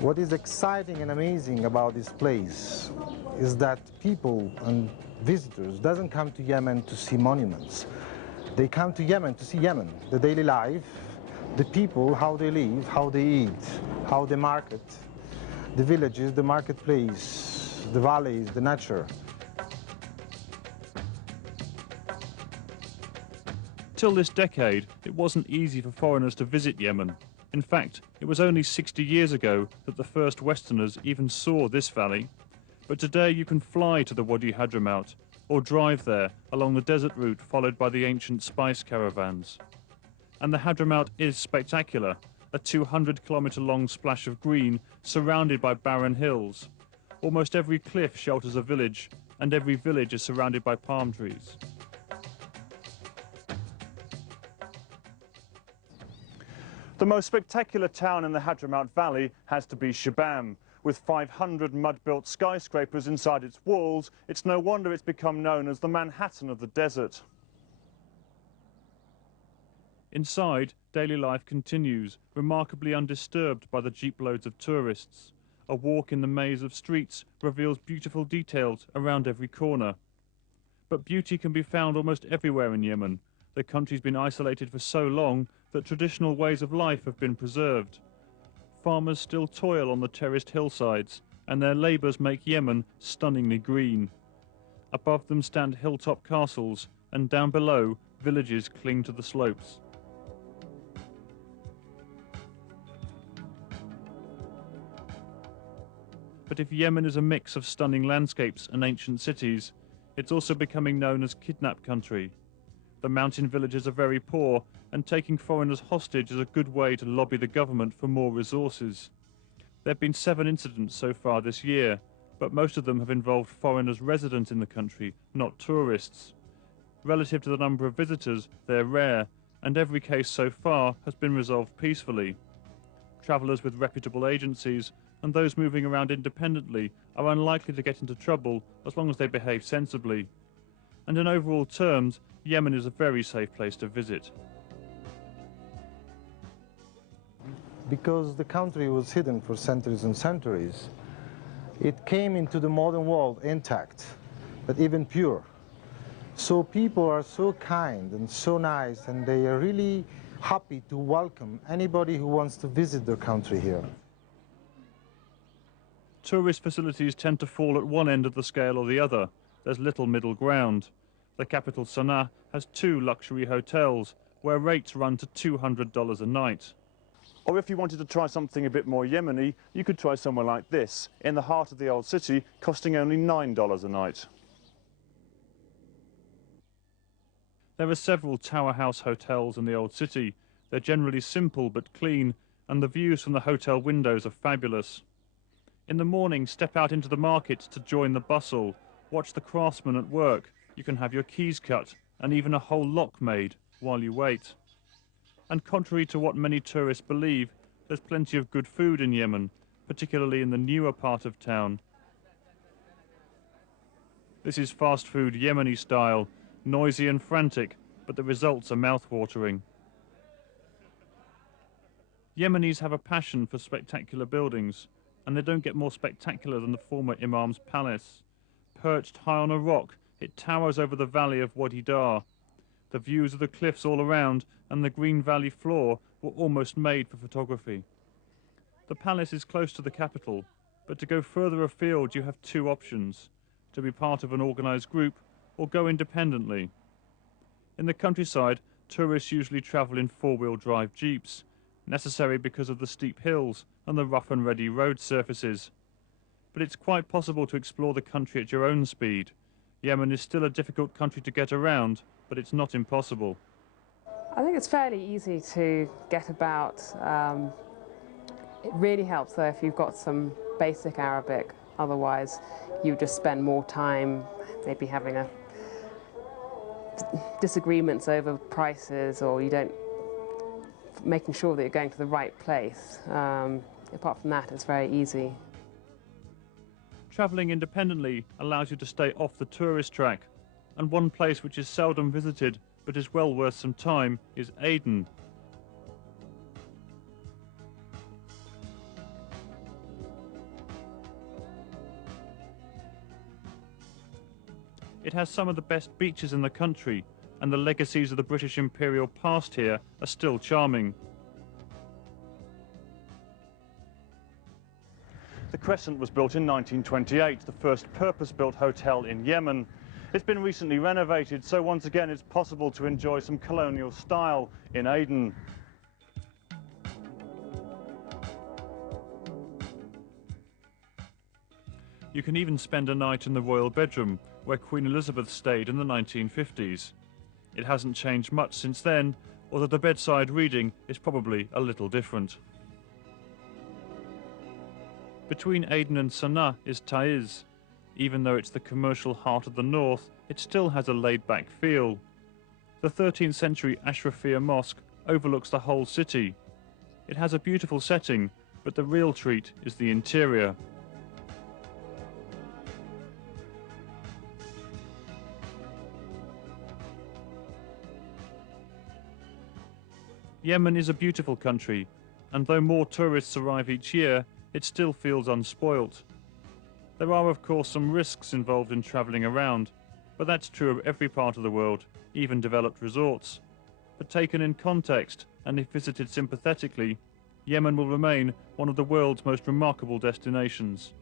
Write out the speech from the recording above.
What is exciting and amazing about this place is that people and visitors doesn't come to Yemen to see monuments. They come to Yemen to see Yemen, the daily life, the people, how they live, how they eat, how they market, the villages, the marketplace, the valleys, the nature. Till this decade, it wasn't easy for foreigners to visit Yemen. In fact, it was only 60 years ago that the first Westerners even saw this valley. But today you can fly to the Wadi Hadramaut or drive there along the desert route followed by the ancient spice caravans. And the Hadramaut is spectacular, a 200-kilometre-long splash of green surrounded by barren hills. Almost every cliff shelters a village, and every village is surrounded by palm trees. The most spectacular town in the Hadramaut Valley has to be Shibam. With 500 mud-built skyscrapers inside its walls, it's no wonder it's become known as the Manhattan of the desert. Inside, daily life continues, remarkably undisturbed by the jeep loads of tourists. A walk in the maze of streets reveals beautiful details around every corner. But beauty can be found almost everywhere in Yemen. The country's been isolated for so long that traditional ways of life have been preserved. Farmers still toil on the terraced hillsides, and their labours make Yemen stunningly green. Above them stand hilltop castles, and down below, villages cling to the slopes. But if Yemen is a mix of stunning landscapes and ancient cities, it's also becoming known as kidnap country. The mountain villages are very poor, and taking foreigners hostage is a good way to lobby the government for more resources. There have been 7 incidents so far this year, but most of them have involved foreigners resident in the country, not tourists. Relative to the number of visitors, they're rare, and every case so far has been resolved peacefully. Travellers with reputable agencies and those moving around independently are unlikely to get into trouble as long as they behave sensibly. And in overall terms, Yemen is a very safe place to visit. Because the country was hidden for centuries and centuries, it came into the modern world intact, but even pure. So people are so kind and so nice, and they are really happy to welcome anybody who wants to visit their country here. Tourist facilities tend to fall at one end of the scale or the other. There's little middle ground. The capital, Sanaa, has 2 luxury hotels, where rates run to $200 a night. Or if you wanted to try something a bit more Yemeni, you could try somewhere like this, in the heart of the old city, costing only $9 a night. There are several tower house hotels in the old city. They're generally simple but clean, and the views from the hotel windows are fabulous. In the morning, step out into the market to join the bustle, watch the craftsmen at work. You can have your keys cut, and even a whole lock made while you wait. And contrary to what many tourists believe, there's plenty of good food in Yemen, particularly in the newer part of town. This is fast food Yemeni style, noisy and frantic, but the results are mouth-watering. Yemenis have a passion for spectacular buildings, and they don't get more spectacular than the former Imam's palace. Perched high on a rock, it towers over the valley of Wadi Dar. The views of the cliffs all around and the green valley floor were almost made for photography. The palace is close to the capital, but to go further afield you have 2 options: to be part of an organised group or go independently. In the countryside, tourists usually travel in 4-wheel drive jeeps, necessary because of the steep hills and the rough and ready road surfaces. But it's quite possible to explore the country at your own speed. Yemen is still a difficult country to get around, but it's not impossible. I think it's fairly easy to get about. It really helps though if you've got some basic Arabic. Otherwise, you just spend more time maybe having disagreements over prices, or you don't making sure that you're going to the right place. Apart from that, it's very easy. Travelling independently allows you to stay off the tourist track, and one place which is seldom visited but is well worth some time is Aden. It has some of the best beaches in the country, and the legacies of the British imperial past here are still charming. The Crescent was built in 1928, the first purpose-built hotel in Yemen. It's been recently renovated, so once again it's possible to enjoy some colonial style in Aden. You can even spend a night in the royal bedroom, where Queen Elizabeth stayed in the 1950s. It hasn't changed much since then, although the bedside reading is probably a little different. Between Aden and Sanaa is Taiz. Even though it's the commercial heart of the north, it still has a laid-back feel. The 13th century Ashrafia Mosque overlooks the whole city. It has a beautiful setting, but the real treat is the interior. Yemen is a beautiful country, and though more tourists arrive each year, it still feels unspoilt. There are of course some risks involved in travelling around, but that's true of every part of the world, even developed resorts. But taken in context, and if visited sympathetically, Yemen will remain one of the world's most remarkable destinations.